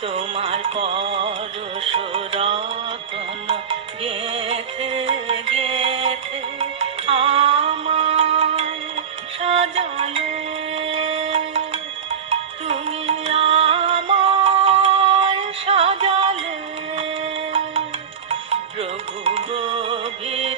তোমার পরশ রতন গেথে গেথে আমার সাজানে তুমি আমার সাজালে। প্রভু গভীর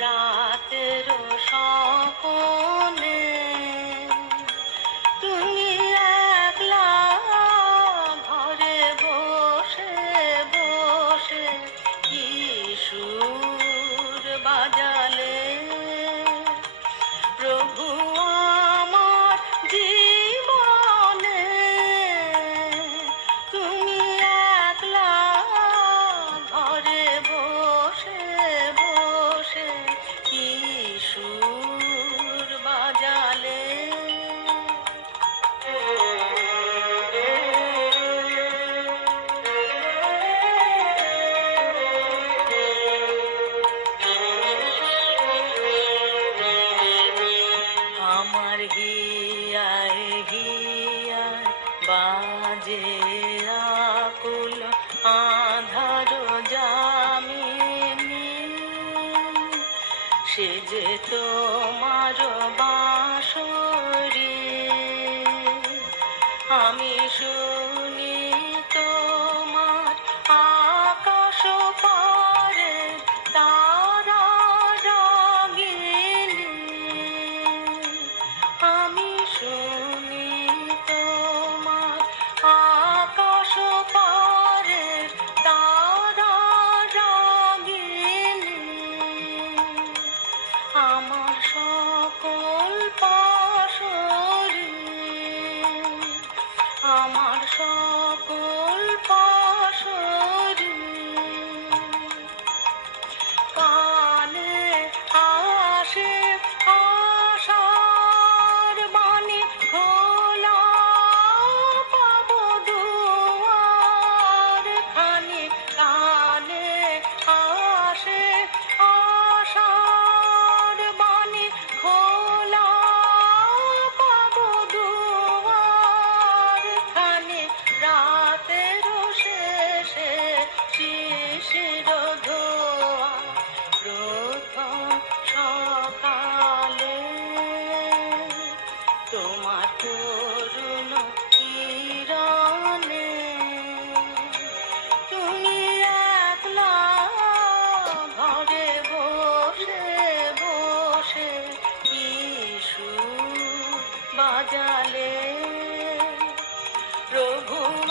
রাতের সকল যে রাকুল আধার জামিনী। সে যে তোমার বাঁশরী। আমি শু Oh.